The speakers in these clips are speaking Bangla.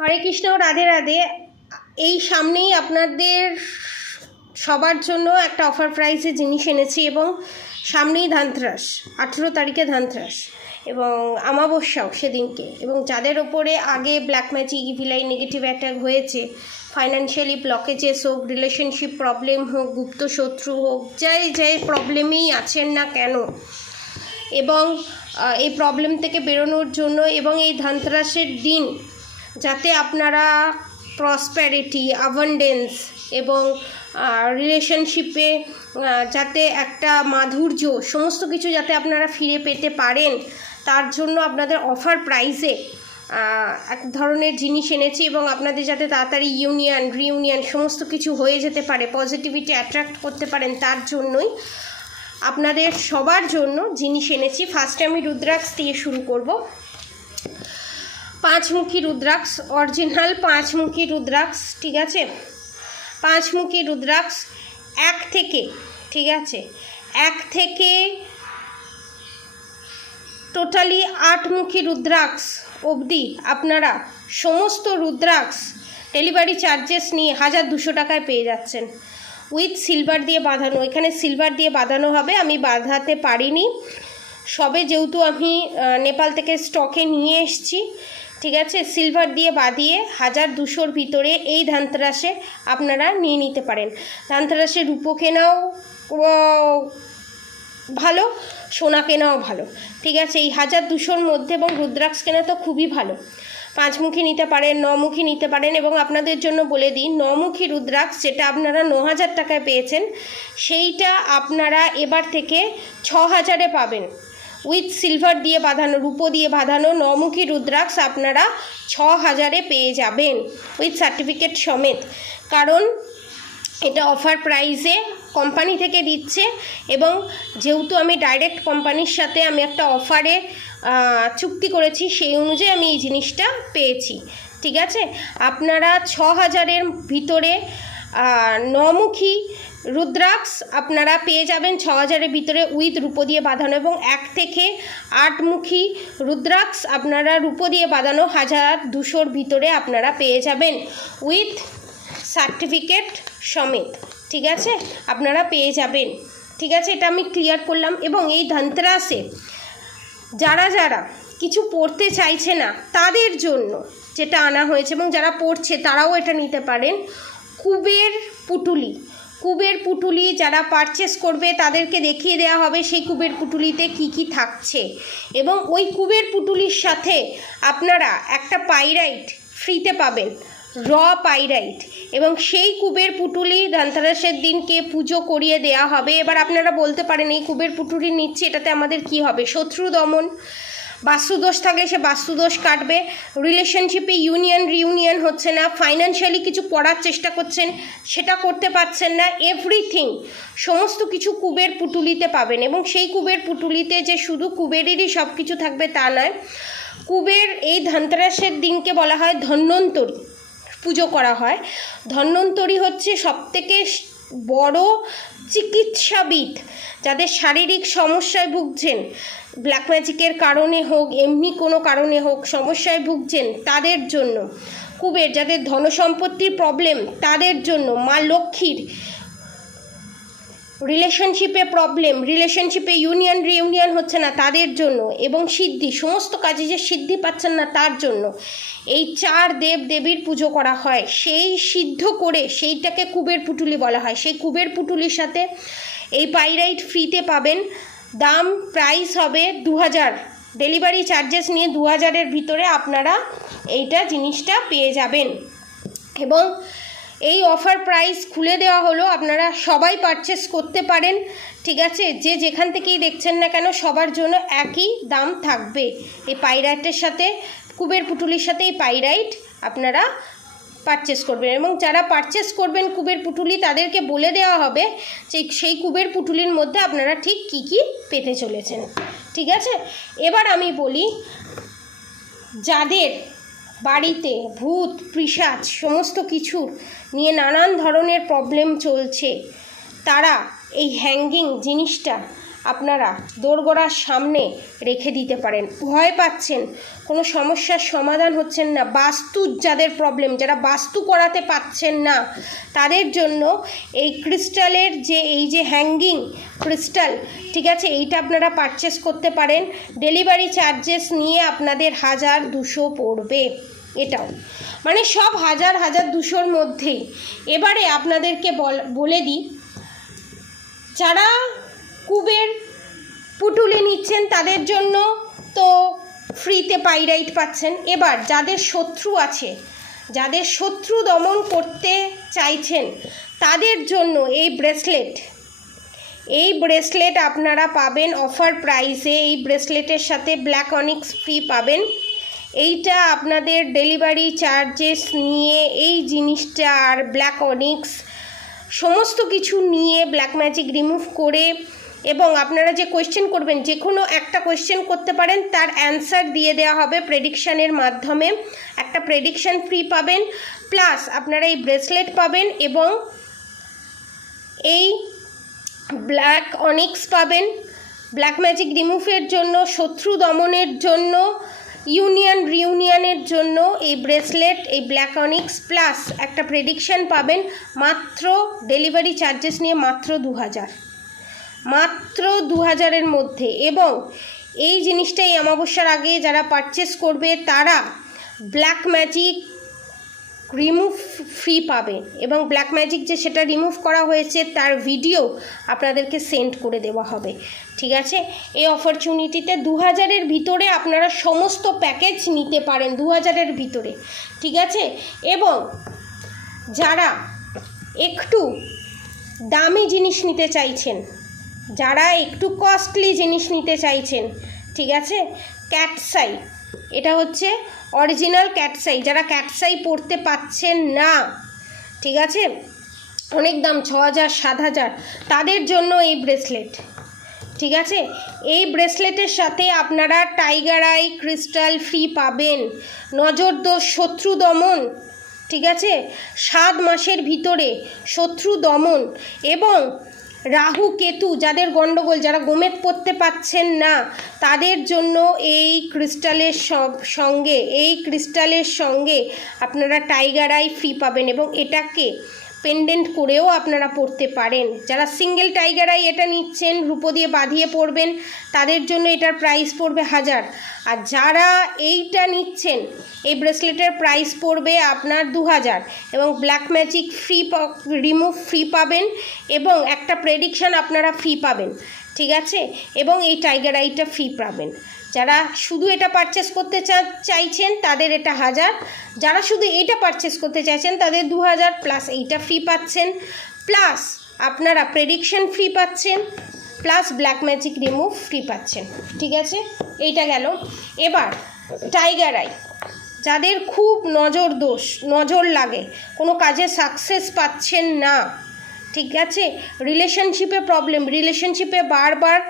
হরে কৃষ্ণ, রাধে রাধে। এই সামনেই আপনাদের সবার জন্য একটা অফার প্রাইসে জিনিস এনেছি এবং সামনেই ধানতেরাস, 18 তারিখে ধানতেরাস এবং আমাবস্যাও সেদিনকে। এবং যাদের ওপরে আগে black magic, evil I, negative attack হয়েছে, ফাইন্যান্সিয়ালি ব্লকেজেস হোক, রিলেশনশিপ প্রবলেম হোক, গুপ্ত শত্রু হোক, যাই প্রবলেমেই আছেন না কেন, এবং এই প্রবলেম থেকে বেরোনোর জন্য এবং এই ধানতেরাসের দিন যাতে আপনারা প্রসপ্যারিটি, অ্যাবান্ডেন্স এবং রিলেশনশিপে যাতে একটা মাধুর্য, সমস্ত কিছু যাতে আপনারা ফিরে পেতে পারেন, তার জন্য আপনাদের অফার প্রাইসে এক ধরনের জিনিস এনেছি এবং আপনাদের যাতে তাড়াতাড়ি ইউনিয়ন, রিউনিয়ন সমস্ত কিছু হয়ে যেতে পারে, পজিটিভিটি অ্যাট্রাক্ট করতে পারেন, তার জন্যই আপনাদের সবার জন্য জিনিস এনেছি। ফার্স্টে আমি রুদ্রাক্ষ দিয়ে শুরু করব। পাঁচমুখী রুদ্রাক্ষ, অরিজিনাল পাঁচমুখী রুদ্রাক্ষ, ঠিক আছে? পাঁচমুখী রুদ্রাক্ষ এক থেকে, ঠিক আছে, এক থেকে টোটালি 8মুখী রুদ্রাক্ষ অবধি আপনারা সমস্ত রুদ্রাক্ষ ডেলিভারি চার্জেস নিয়ে 1200 টাকায় পেয়ে যাচ্ছেন, উইথ সিলভার দিয়ে বাঁধানো। এখানে সিলভার দিয়ে বাঁধানো হবে, আমি বাঁধাতে পারিনি সবে, যেহেতু আমি নেপাল থেকে স্টকে নিয়ে এসেছি, ঠিক আছে? সিলভার দিয়ে বাঁধিয়ে 1200-র ভিতরে এই ধানতেরাসে আপনারা নিয়ে নিতে পারেন। ধানতেরাসে রূপো কেনাও ভালো, সোনা কেনাও ভালো, ঠিক আছে? এই 1200-র মধ্যে, এবং রুদ্রাক্ষ কেনা তো খুবই ভালো। পাঁচমুখী নিতে পারেন, 9মুখী নিতে পারেন, এবং আপনাদের জন্য বলে দিই, 9মুখী রুদ্রাক্ষ যেটা আপনারা 9000 টাকায় পেয়েছেন, সেইটা আপনারা এবার থেকে 6000-এ পাবেন, উইথ সিলভার দিয়ে বাঁধানো, রূপো দিয়ে বাঁধানো 9মুখী রুদ্রাক্ষ আপনারা 6000-এ পেয়ে যাবেন, উইথ সার্টিফিকেট সমেত। কারণ এটা অফার প্রাইসে কোম্পানি থেকে দিচ্ছে, এবং যেহেতু আমি ডাইরেক্ট কোম্পানির সাথে আমি একটা অফারে চুক্তি করেছি, সেই অনুযায়ী আমি এই জিনিসটা পেয়েছি, ঠিক আছে? আপনারা 6000-এর ভিতরে 9মুখী রুদ্রাক্ষ আপনারা পেয়ে যাবেন 6000-এর ভিতরে, উইথ রূপো দিয়ে বাঁধানো, এবং 1 থেকে 8মুখী রুদ্রাক্ষ আপনারা রূপো দিয়ে বাঁধানো 1200-র ভিতরে আপনারা পেয়ে যাবেন, উইথ সার্টিফিকেট সমেত, ঠিক আছে? আপনারা পেয়ে যাবেন, ঠিক আছে? এটা আমি ক্লিয়ার করলাম। এবং এই ধানতেরাসে যারা যারা কিছু পড়তে চাইছে না তাদের জন্য যেটা আনা হয়েছে, এবং যারা পড়ছে তারাও এটা নিতে পারেন, কুবের পুটুলি। কুবের পুটুলি যারা পারচেস করবে তাদেরকে দেখিয়ে দেওয়া হবে সেই কুবের পুটুলিতে কি কি থাকছে, এবং ওই কুবের পুটুলির সাথে আপনারা একটা পাইরাইট ফ্রিতে পাবেন, র পাইরাইট, এবং সেই কুবের পুটুলি ধানতেরাসের দিনকে পুজো করিয়ে দেওয়া হবে। এবার আপনারা বলতে পারেন, এই কুবের পুটুলি নিচ্ছি, এটাতে আমাদের কি হবে? শত্রু দমন, বাস্তুদোষ থাকলে সে বাস্তুদোষ কাটবে, রিলেশনশিপে ইউনিয়ন, রিউনিয়ন হচ্ছে না, ফাইন্যান্সিয়ালি কিছু করার চেষ্টা করছেন সেটা করতে পারছেন না, এভরিথিং সমস্ত কিছু কুবের পুটুলিতে পাবেন। এবং সেই কুবের পুটুলিতে যে শুধু কুবেরেরই সব কিছু থাকবে তা নয়, কুবের এই ধানতেরাসের দিনকে বলা হয় ধন্বন্তরী পুজো করা হয়। ধন্বন্তরী হচ্ছে সবথেকে বড় চিকিৎসাবিদ, যাদের শারীরিক সমস্যায় ভুগছেন, ব্ল্যাক ম্যাজিকের কারণে হোক, এমনি কোনো কারণে হোক সমস্যায় ভুগছেন, তাদের জন্য কুবের। যাদের ধনসম্পত্তির প্রবলেম তাদের জন্য, মা লক্ষ্মীর রিলেশনশিপে প্রবলেম, রিলেশনশিপে ইউনিয়ন, রিউনিয়ন হচ্ছে না তাদের জন্য, এবং সিদ্ধি, সমস্ত কাজে যে সিদ্ধি পাচ্ছেন না তার জন্য এই 4 দেব দেবীর পুজো করা হয়। সেই সিদ্ধ করে সেইটাকে কুবের পুটুলি বলা হয়। সেই কুবের পুটুলির সাথে এই পাইরাইট ফ্রিতে পাবেন। দাম প্রাইস হবে 2000, ডেলিভারি চার্জেস নিয়ে 2000-এর ভিতরে আপনারা এইটা জিনিসটা পেয়ে যাবেন। এবং এই অফার প্রাইস খুলে দেওয়া হলো, আপনারা সবাই পারচেস করতে পারেন, ঠিক আছে? যে যেখান থেকেই দেখছেন না কেন সবার জন্য একই দাম থাকবে। এই পাইরাইটের সাথে, কুবের পুটুলির সাথে এই পাইরাইট আপনারা পারচেস করবেন, এবং যারা পারচেস করবেন কুবের পুটুলি তাদেরকে বলে দেওয়া হবে যে সেই কুবের পুটুলির মধ্যে আপনারা ঠিক কি কি পেতে চলেছেন, ঠিক আছে? এবার আমি বলি, যাদের বাড়িতে ভূত, পিশাচ সমস্ত কিছু নিয়ে নানান ধরনের প্রবলেম চলছে, তারা এই হ্যাঙ্গিং জিনিসটা আপনারা দোরগোড়ার সামনে রেখে দিতে পারেন। ভয় পাচ্ছেন, কোনো সমস্যার সমাধান হচ্ছেন না, বাস্তুর যাদের প্রবলেম, যারা বাস্তু করাতে পাচ্ছেন না, তাদের জন্য এই ক্রিস্টালের এই যে হ্যাঙ্গিং ক্রিস্টাল, ঠিক আছে, এইটা আপনারা পারচেস করতে পারেন। ডেলিভারি চার্জেস নিয়ে আপনাদের 1200 পড়বে। এটাও মানে সব 1200-র মধ্যেই। এবারে আপনাদেরকে বলে দিই, যারা কুবের পুটুলি নিচ্ছেন তাদের জন্য তো ফ্রিতে পাইরাইট পাচ্ছেন। এবার যাদের শত্রু আছে, যাদের শত্রু দমন করতে চাইছেন, তাদের জন্য এই ব্রেসলেট আপনারা পাবেন অফার প্রাইসে। এই ব্রেসলেটের সাথে ব্ল্যাক অনিক্স ফ্রি পাবেন। এইটা আপনাদের ডেলিভারি চার্জেস নিয়ে এই জিনিসটা আর ব্ল্যাক অনিক্স সমস্ত কিছু নিয়ে ব্ল্যাক ম্যাজিক রিমুভ করে, এবং আপনারা যে কোয়েশ্চেন করবেন, যে কোনো একটা কোয়েশ্চেন করতে পারেন, তার অ্যান্সার দিয়ে দেওয়া হবে প্রেডিকশানের মাধ্যমে। একটা প্রেডিকশান ফ্রি পাবেন, প্লাস আপনারা এই ব্রেসলেট পাবেন এবং এই ব্ল্যাক অনিক্স পাবেন। ব্ল্যাক ম্যাজিক রিমুভের জন্য, শত্রু দমনের জন্য, রিউনিয়নের জন্য এই ব্রেসলেট, এই ব্ল্যাক অনিক্স প্লাস একটা প্রেডিকশান পাবেন মাত্র ডেলিভারি চার্জেস নিয়ে মাত্র 2000-এর মধ্যে। এবং এই জিনিসটাই অমাবস্যার আগে যারা পারচেস করবে তারা ব্ল্যাক ম্যাজিক রিমুভ ফ্রি পাবে, এবং ব্ল্যাক ম্যাজিক যে সেটা রিমুভ করা হয়েছে তার ভিডিও আপনাদেরকে সেন্ড করে দেওয়া হবে। ঠিক আছে, এই অপরচুনিটিতে 2000-এর ভিতরে আপনারা সমস্ত প্যাকেজ নিতে পারেন, 2000-এর ভিতরে। ঠিক আছে, এবং যারা একটু দামি জিনিস নিতে চাইছেন, যারা একটু কস্টলি জিনিস নিতে চাইছেন, ঠিক আছে, ক্যাটসাই, এটা হচ্ছে অরিজিনাল ক্যাটসাই। যারা ক্যাটসাই পরতে পাচ্ছেন না, ঠিক আছে, অনেক দাম, 6000-7000, তাদের জন্য এই ব্রেসলেট। ঠিক আছে, এই ব্রেসলেটের সাথে আপনারা টাইগার আই ক্রিস্টাল ফ্রি পাবেন, নজর দোষ, শত্রু দমন, ঠিক আছে, 7 মাসের ভিতরে শত্রু দমন, এবং রাহু কেতু যাদের গণ্ডগোল, যারা গোমেদ পড়তে পাচ্ছেন না, তাদের জন্য এই ক্রিস্টালের সঙ্গে আপনারা টাইগার আই ফ্রি পাবেন, এবং এটাকে পেন্ডেন্ট করেও আপনারা পরতে পারেন। যারা সিঙ্গেল টাইগার আই এটা নিচ্ছেন, রূপো দিয়ে বাঁধিয়ে পরবেন, তাদের জন্য এটার প্রাইস পড়বে 1000। আর যারা এইটা নিচ্ছেন, এই ব্রেসলেটের প্রাইস পড়বে আপনার 2000, এবং ব্ল্যাক ম্যাজিক রিমুভ ফ্রি পাবেন, এবং একটা প্রেডিকশান আপনারা ফ্রি পাবেন। ঠিক আছে, এবং এই টাইগার আইটা ফ্রি পাবেন। যারা শুধু এটা পারচেস করতে চাইছেন তাদের এটা 1000, যারা শুধু এইটা পারচেস করতে চাইছেন তাদের 2000, প্লাস এইটা ফ্রি পাচ্ছেন, প্লাস আপনারা প্রেডিকশন ফ্রি পাচ্ছেন, plus black magic remove free পাচ্ছেন। ঠিক আছে, এইটা গেল। এবার টাইগার আই, যাদের খুব নজর লাগে, কোনো কাজে সাকসেস পাচ্ছেন না, ঠিক আছে, রিলেশনশিপে বারবার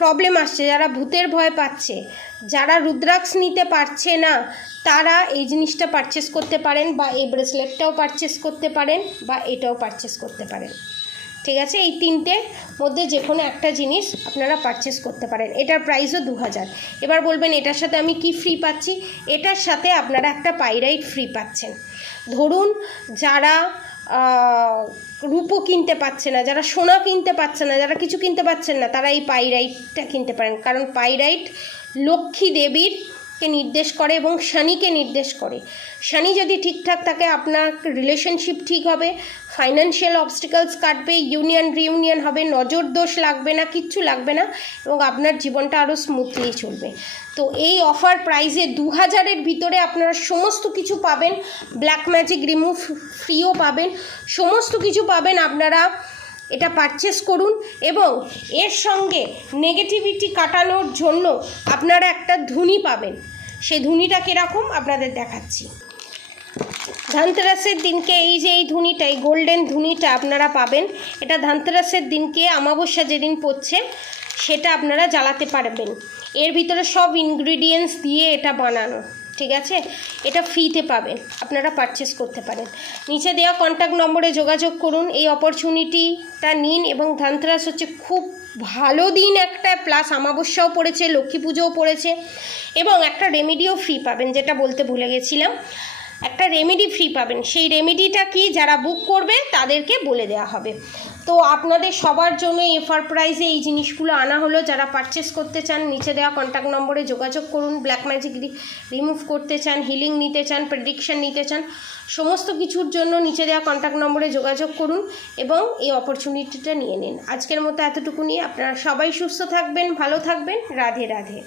প্রবলেম আসছে, যারা ভূতের ভয় পাচ্ছে, যারা রুদ্রাক্ষ নিতে পারছে না, তারা এই জিনিসটা পারচেস করতে পারেন, বা এই ব্রেসলেটটাও পারচেস করতে পারেন, বা এটাও পারচেস করতে পারেন। ঠিক আছে, এই তিনটের মধ্যে যে কোনো একটা জিনিস আপনারা পারচেস করতে পারেন। এটার প্রাইসও 2000। এবার বলবেন এটার সাথে আমি কি ফ্রি পাচ্ছি? এটার সাথে আপনারা একটা পাইরাইট ফ্রি পাচ্ছেন। ধরুন যারা রূপো কিনতে পারছে না, যারা সোনা কিনতে পারছে না, যারা কিছু কিনতে পারছেন না, তারা এই পাইরাইটটা কিনতে পারেন। কারণ পাইরাইট লক্ষ্মী দেবীরকে নির্দেশ করে এবং শনিকে নির্দেশ করে। শনি যদি ঠিকঠাক থাকে, আপনার রিলেশনশিপ ঠিক হবে, ফাইন্যান্সিয়াল অবস্টিকলস কাটবে, রিউনিয়ন হবে, নজর দোষ লাগবে না, কিচ্ছু লাগবে না, এবং আপনার জীবনটা আরও স্মুথলি চলবে। তো এই অফার প্রাইসে 2000-এর ভিতরে আপনারা সমস্ত কিছু পাবেন, ব্ল্যাক ম্যাজিক রিমুভ ফ্রিও পাবেন, সমস্ত কিছু পাবেন। আপনারা এটা পারচেস করুন, এবং এর সঙ্গে নেগেটিভিটি কাটানোর জন্য আপনারা একটা ধুনি পাবেন। সেই ধুনিটা কীরকম আপনাদের দেখাচ্ছি। ধনতেরাসের দিনকে এই ধুনিটা, এই গোল্ডেন ধুনিটা আপনারা পাবেন। এটা ধনতেরাসের দিনকে, অমাবস্যা যেদিন পড়ছে সেটা আপনারা জ্বালাতে পারবেন। এর ভিতরে সব ইনগ্রিডিয়েন্টস দিয়ে এটা বানানো। ঠিক আছে, এটা ফ্রিতে পাবেন, আপনারা পারচেস করতে পারেন। নিচে দেওয়া কন্ট্যাক্ট নম্বরে যোগাযোগ করুন, এই অপরচুনিটিটা নিন। এবং ধনতেরাস হচ্ছে খুব ভালো দিন একটা, প্লাস অমাবস্যাও পড়েছে, লক্ষ্মী পুজোও পড়েছে, এবং একটা রেমেডিও ফ্রি পাবেন, যেটা বলতে ভুলে গেছিলাম, একটা রেমেডি ফ্রি পাবেন। সেই রেমেডিটা কি, যারা বুক করবে তাদেরকে বলে দেওয়া হবে। তো আপনাদের সবার জন্য এফআর প্রাইসে এই জিনিসগুলো আনা হলো। যারা পারচেস করতে চান নিচে দেওয়া কন্ট্যাক্ট নম্বরে যোগাযোগ করুন। ব্ল্যাক ম্যাজিক রিমুভ করতে চান, হিলিং নিতে চান, প্রেডিকশন নিতে চান, সমস্ত কিছুর জন্য নিচে দেওয়া কন্ট্যাক্ট নম্বরে যোগাযোগ করুন এবং এই অপরচুনিটিটা নিয়ে নিন। আজকের মতো এতটুকু নিয়ে আপনারা সবাই সুস্থ থাকবেন, ভালো থাকবেন। রাধে রাধে।